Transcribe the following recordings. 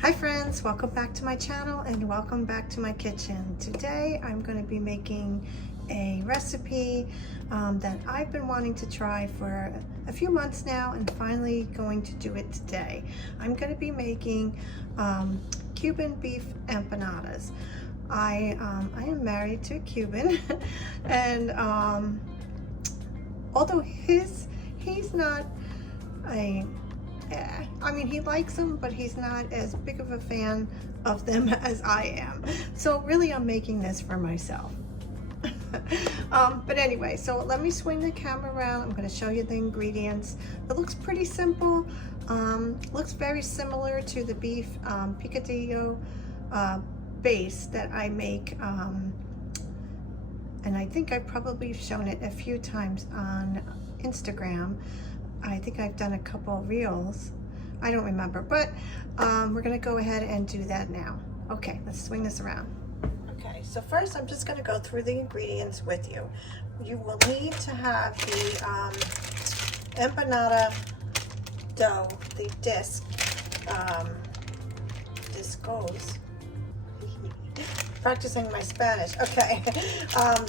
Hi friends, welcome back to my channel and welcome back to my kitchen. Today I'm going to be making a recipe that I've been wanting to try for a few months now and finally going to do it today. I'm going to be making Cuban beef empanadas. I am married to a Cuban and although he's not a I mean, he likes them, but he's not as big of a fan of them as I am. So really, I'm making this for myself. But anyway, so let me swing the camera around. I'm going to show you the ingredients. It looks pretty simple. Looks very similar to the beef picadillo base that I make. And I think I've probably shown it a few times on Instagram. I think I've done a couple reels. I don't remember, but we're gonna go ahead and do that now. Okay, let's swing this around. Okay, so first I'm just gonna go through the ingredients with you. You will need to have the empanada dough, the disc. Practicing my Spanish. Okay,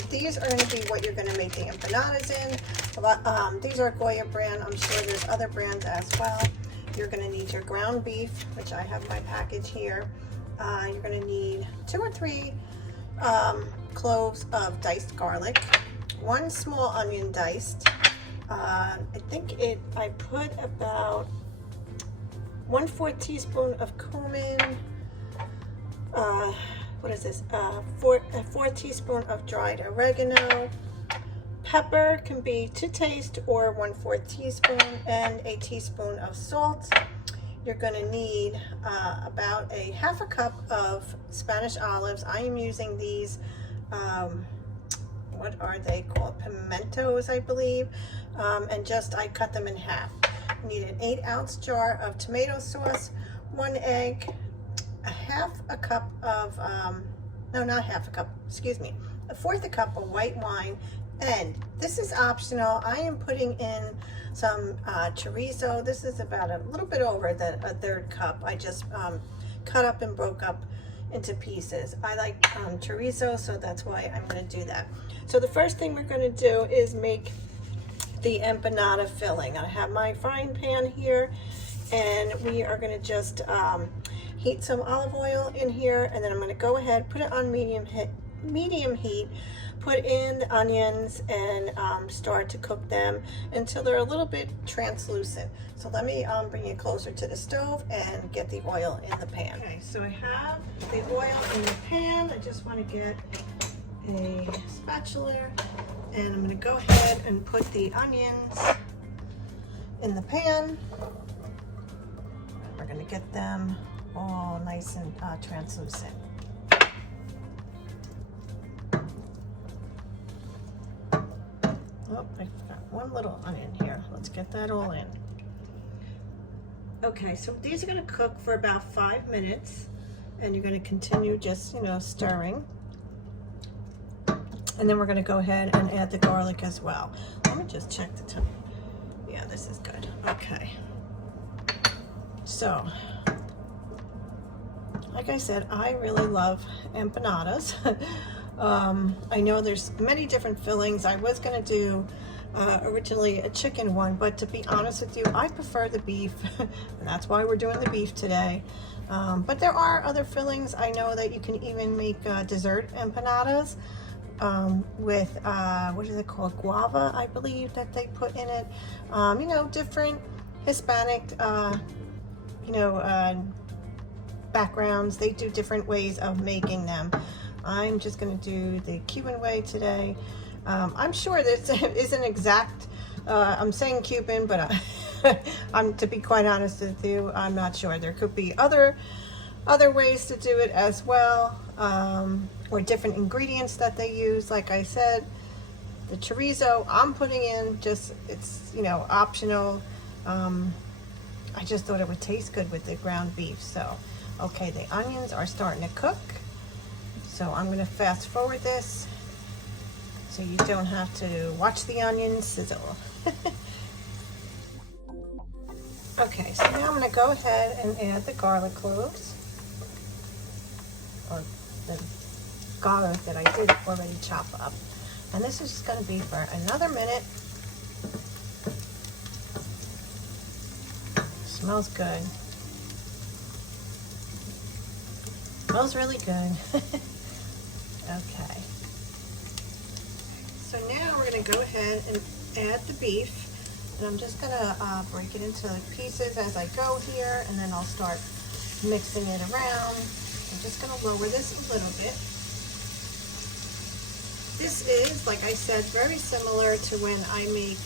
these are going to be what you're going to make the empanadas in. These are Goya brand. I'm sure there's other brands as well. You're going to need your ground beef, which I have my package here. You're going to need 2 or 3 cloves of diced garlic, 1 small onion diced. I think I put about 1/4 teaspoon of cumin. What is this? 4 teaspoon of dried oregano. Pepper can be to taste or 1/4 teaspoon, and a teaspoon of salt. You're going to need about a 1/2 cup of Spanish olives. I am using these, what are they called? Pimentos, I believe. And I cut them in half. You need an 8-ounce jar of tomato sauce, 1 egg, a 1/2 cup of, no, not 1/2 cup, excuse me, a 1/4 cup of white wine. And this is optional. I am putting in some chorizo. This is about a little bit over a 1/3 cup. I just cut up and broke up into pieces. I like chorizo, so that's why I'm going to do that. So the first thing we're going to do is make the empanada filling. I have my frying pan here, and we are going to just heat some olive oil in here, and then I'm going to go ahead, put it on medium heat, put in the onions, and start to cook them until they're a little bit translucent. So let me bring you closer to the stove and get the oil in the pan. Okay, so I have the oil in the pan. I just want to get a spatula, and I'm going to go ahead and put the onions in the pan. We're going to get them all nice and translucent. Oh, I forgot one little onion here. Let's get that all in. Okay, so these are going to cook for about 5 minutes, and you're going to continue just, stirring. And then we're going to go ahead and add the garlic as well. Let me just check the time. Yeah, this is good. Okay. So, like I said, I really love empanadas. I know there's many different fillings. I was going to do originally a chicken one, but to be honest with you, I prefer the beef, and that's why we're doing the beef today. But there are other fillings. I know that you can even make dessert empanadas with, what is it called? Guava, I believe, that they put in it. Different Hispanic, backgrounds. They do different ways of making them. I'm just going to do the Cuban way today. I'm sure this isn't exact. I'm saying Cuban, but to be quite honest with you, I'm not sure. There could be other ways to do it as well, or different ingredients that they use. Like I said, the chorizo I'm putting in, it's optional. I just thought it would taste good with the ground beef. So, okay, the onions are starting to cook. So I'm going to fast forward this so you don't have to watch the onions sizzle. Okay, so now I'm going to go ahead and add the garlic cloves. or the garlic that I did already chop up. And this is just going to be for another minute. Smells good. Smells really good. Okay. So now we're going to go ahead and add the beef. And I'm just going to break it into pieces as I go here, and then I'll start mixing it around. I'm just going to lower this a little bit. This is, like I said, very similar to when I make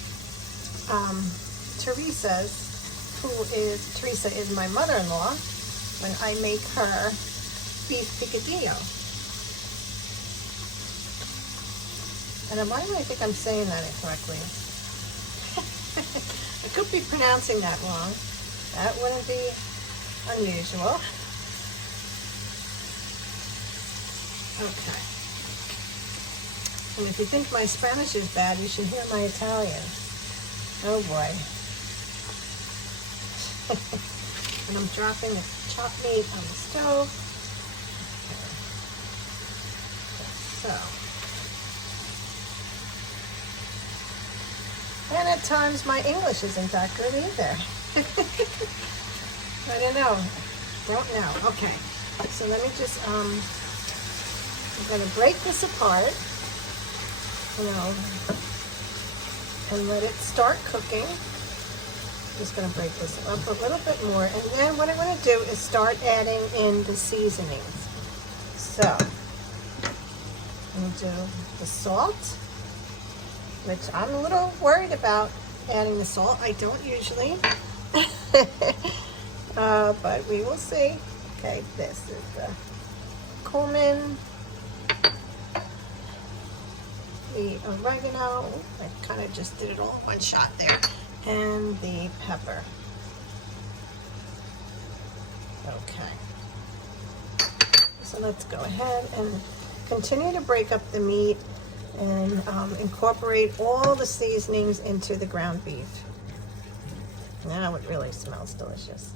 Teresa's, Teresa is my mother-in-law, when I make her beef picadillo. And why do I think I'm saying that incorrectly? I could be pronouncing that wrong. That wouldn't be unusual. Okay. And if you think my Spanish is bad, you should hear my Italian. Oh boy. And I'm dropping the chopped meat on the stove. Okay. So. And at times my English isn't that good either. I don't know. Okay. So let me just, I'm going to break this apart, and let it start cooking. Just going to break this up a little bit more. And then what I'm going to do is start adding in the seasonings. So, I'm going to do the salt, which I'm a little worried about adding the salt. I don't usually, but we will see. Okay, this is the cumin, the oregano. I kind of just did it all in one shot there, and the pepper. Okay, so let's go ahead and continue to break up the meat and incorporate all the seasonings into the ground beef. Now it really smells delicious.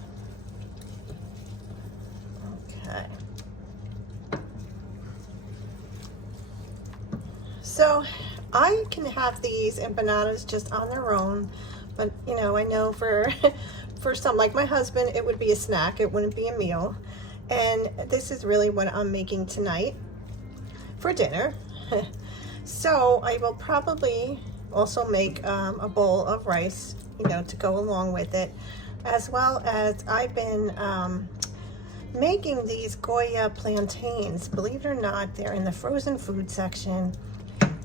Okay. So I can have these empanadas just on their own, but I know for some, like my husband, it would be a snack. It wouldn't be a meal. And this is really what I'm making tonight for dinner. So I will probably also make a bowl of rice, to go along with it, as well as I've been making these Goya plantains. Believe it or not, they're in the frozen food section.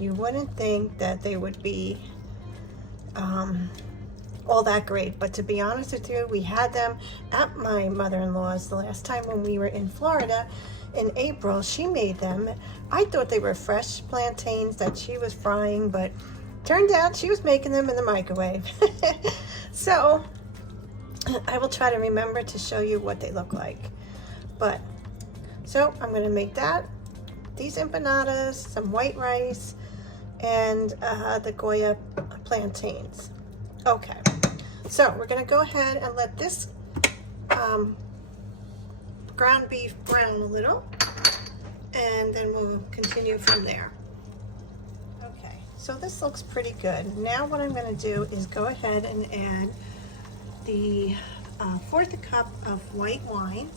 You wouldn't think that they would be all that great, but to be honest with you, we had them at my mother-in-law's the last time when we were in Florida. In April, she made them. I thought they were fresh plantains that she was frying, but turned out she was making them in the microwave. So I will try to remember to show you what they look like. So I'm going to make these empanadas, some white rice, and the Goya plantains. Okay, so we're going to go ahead and let this ground beef brown a little, and then we'll continue from there. Okay, so this looks pretty good. Now what I'm going to do is go ahead and add the 1/4 cup of white wine.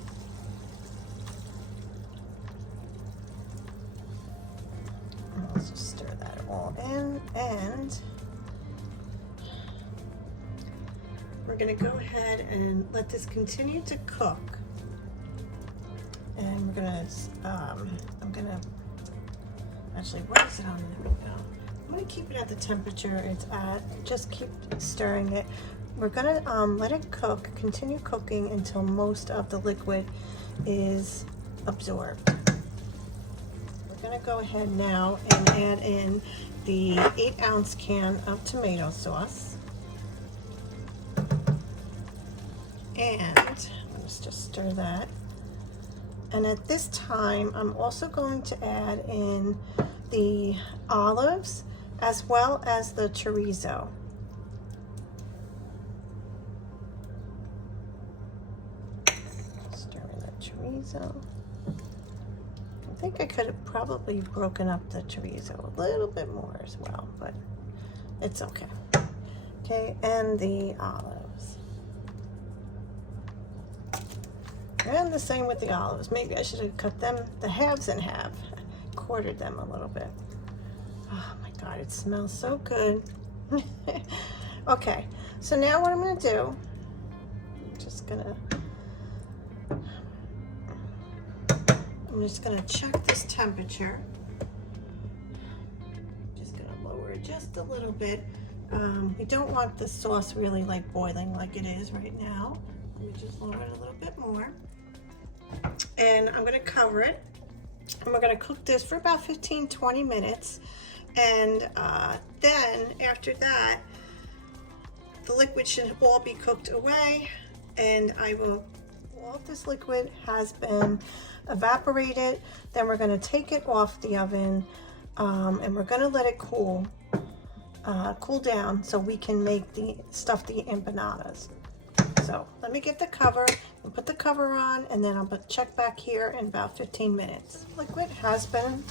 Let's just stir that all in, and we're going to go ahead and let this continue to cook. And we're gonna, I'm gonna, actually, what is it on? There we go. I'm gonna keep it at the temperature it's at. Just keep stirring it. We're gonna let it cook, continue cooking until most of the liquid is absorbed. We're gonna go ahead now and add in the 8-ounce can of tomato sauce. And let's just stir that. And at this time, I'm also going to add in the olives as well as the chorizo. Stir in the chorizo. I think I could have probably broken up the chorizo a little bit more as well, but it's okay. Okay, and the olives. And the same with the olives. Maybe I should have cut them, the halves in half, quartered them a little bit. Oh my God, it smells so good. Okay, so now what I'm gonna do, I'm just gonna check this temperature. Just gonna lower it just a little bit. We don't want the sauce really like boiling like it is right now. Let me just lower it a little bit more. And I'm gonna cover it. And we're gonna cook this for about 15-20 minutes. And then after that, the liquid should all be cooked away. And all of this liquid has been evaporated. Then we're gonna take it off the oven and we're gonna let it cool down so we can stuff the empanadas. So let me get the cover and put the cover on, and then I'll check back here in about 15 minutes. Liquid has been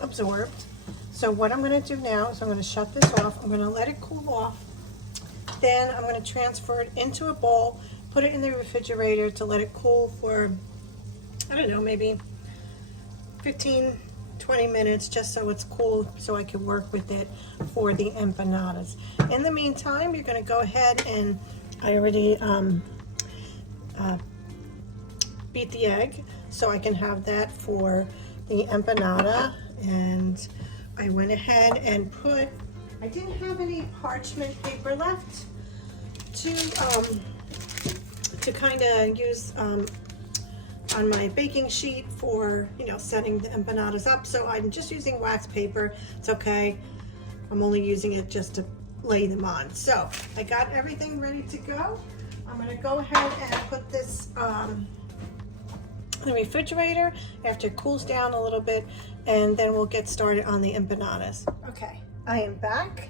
absorbed. So what I'm gonna do now is I'm gonna shut this off. I'm gonna let it cool off. Then I'm gonna transfer it into a bowl, put it in the refrigerator to let it cool for, I don't know, maybe 15-20 minutes, just so it's cool so I can work with it for the empanadas. In the meantime, you're gonna go ahead and I already beat the egg so I can have that for the empanada. And I went ahead and I didn't have any parchment paper left to kind of use on my baking sheet for, setting the empanadas up. So I'm just using wax paper. It's okay. I'm only using it just to lay them on. So I got everything ready to go. I'm going to go ahead and put this in the refrigerator after it cools down a little bit, and then we'll get started on the empanadas. Okay, I am back.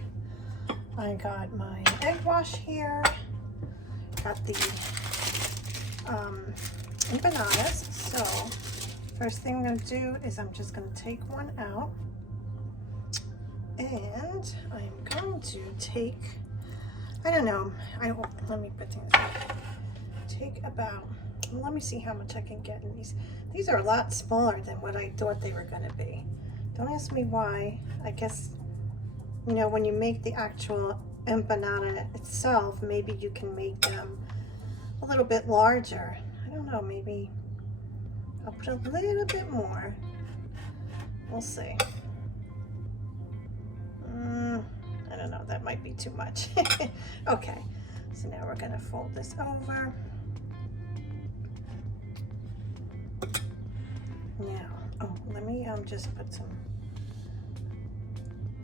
I got my egg wash here. Got the empanadas. So first thing I'm going to do is I'm just going to take one out. And I'm going to take, I don't know, let me put things back. Take about, let me see how much I can get in these. These are a lot smaller than what I thought they were going to be. Don't ask me why. I guess, when you make the actual empanada itself, maybe you can make them a little bit larger. I don't know, maybe I'll put a little bit more. We'll see. I don't know, that might be too much. Okay, so now we're gonna fold this over. Now, let me just put some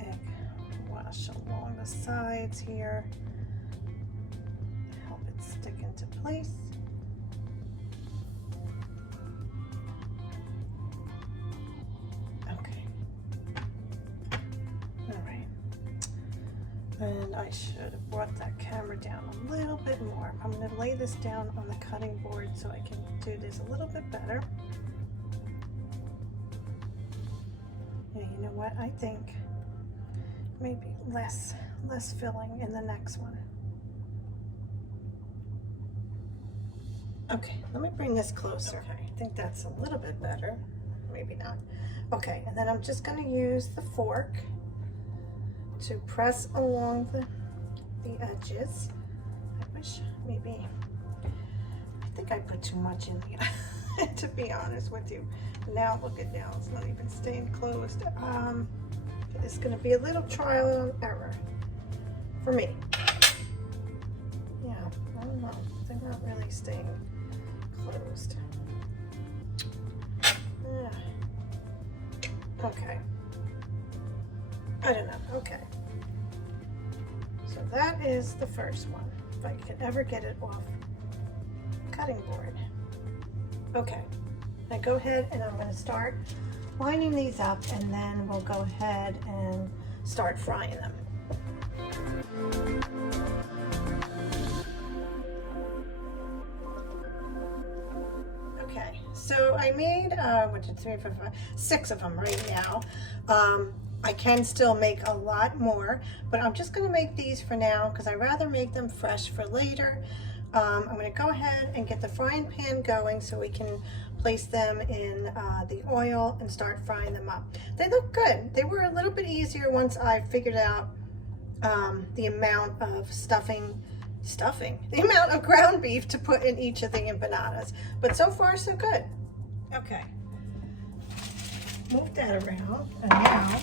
egg wash along the sides here to help it stick into place. And I should have brought that camera down a little bit more. I'm going to lay this down on the cutting board so I can do this a little bit better. Yeah, you know what? I think maybe less filling in the next one. Okay, let me bring this closer. Okay, I think that's a little bit better. Maybe not. Okay, and then I'm just going to use the fork to press along the edges. I wish maybe, I think I put too much in here, to be honest with you. Now look at now, it's not even staying closed. It's gonna be a little trial and error for me. Yeah, I don't know, they're not really staying closed. Yeah. Okay. I don't know. Okay. So that is the first one. If I can ever get it off the cutting board. Okay. Now go ahead and I'm going to start lining these up, and then we'll go ahead and start frying them. Okay. So I made, 6 of them right now. I can still make a lot more, but I'm just gonna make these for now because I'd rather make them fresh for later. I'm gonna go ahead and get the frying pan going so we can place them in the oil and start frying them up. They look good. They were a little bit easier once I figured out the amount of the amount of ground beef to put in each of the empanadas. But so far, so good. Okay, move that around, and now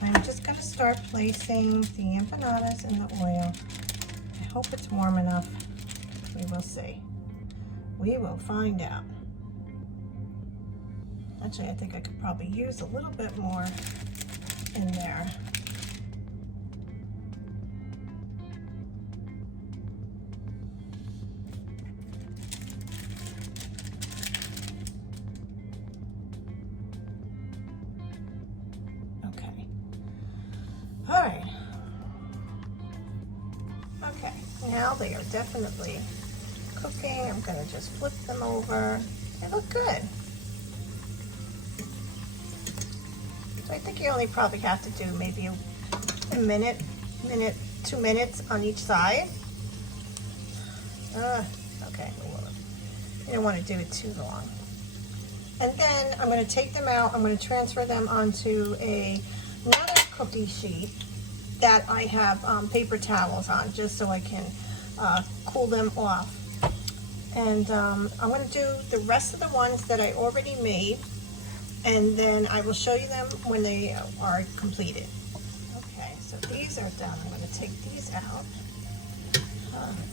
I'm just gonna start placing the empanadas in the oil. I hope it's warm enough. We will see. We will find out. Actually, I think I could probably use a little bit more in there. Okay. All right. Okay, now they are definitely cooking. I'm gonna just flip them over. They look good. So I think you only probably have to do maybe a minute, 2 minutes on each side. Okay, you don't want to do it too long. And then I'm going to take them out. I'm going to transfer them onto another cookie sheet that I have paper towels on, just so I can cool them off. And I'm going to do the rest of the ones that I already made, and then I will show you them when they are completed. Okay, so these are done. I'm going to take these out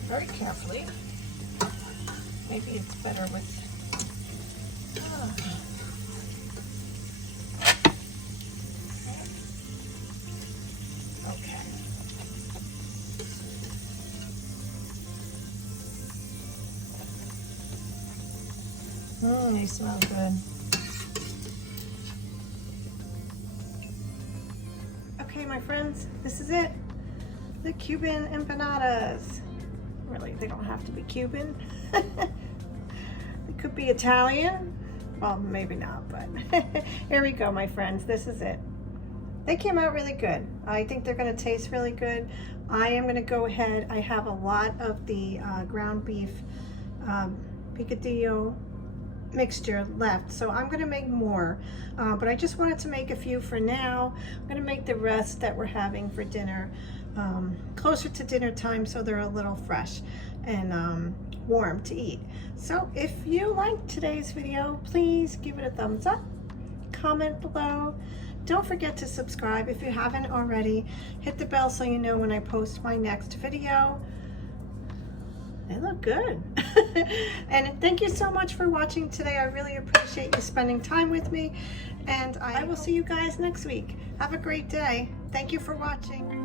very carefully. Maybe it's better with... Okay. They smell good. Okay, my friends, this is it. The Cuban empanadas. Really, they don't have to be Cuban. It could be Italian. Well, maybe not, but here we go, my friends. This is it. They came out really good. I think they're going to taste really good. I am going to go ahead. I have a lot of the ground beef picadillo mixture left, so I'm going to make more, but I just wanted to make a few for now. I'm going to make the rest that we're having for dinner closer to dinner time, so they're a little fresh and warm to eat. So if you liked today's video, please give it a thumbs up, comment below. Don't forget to subscribe if you haven't already. Hit the bell so you know when I post my next video. They look good. And thank you so much for watching today. I really appreciate you spending time with me, and I will see you guys next week. Have a great day. Thank you for watching.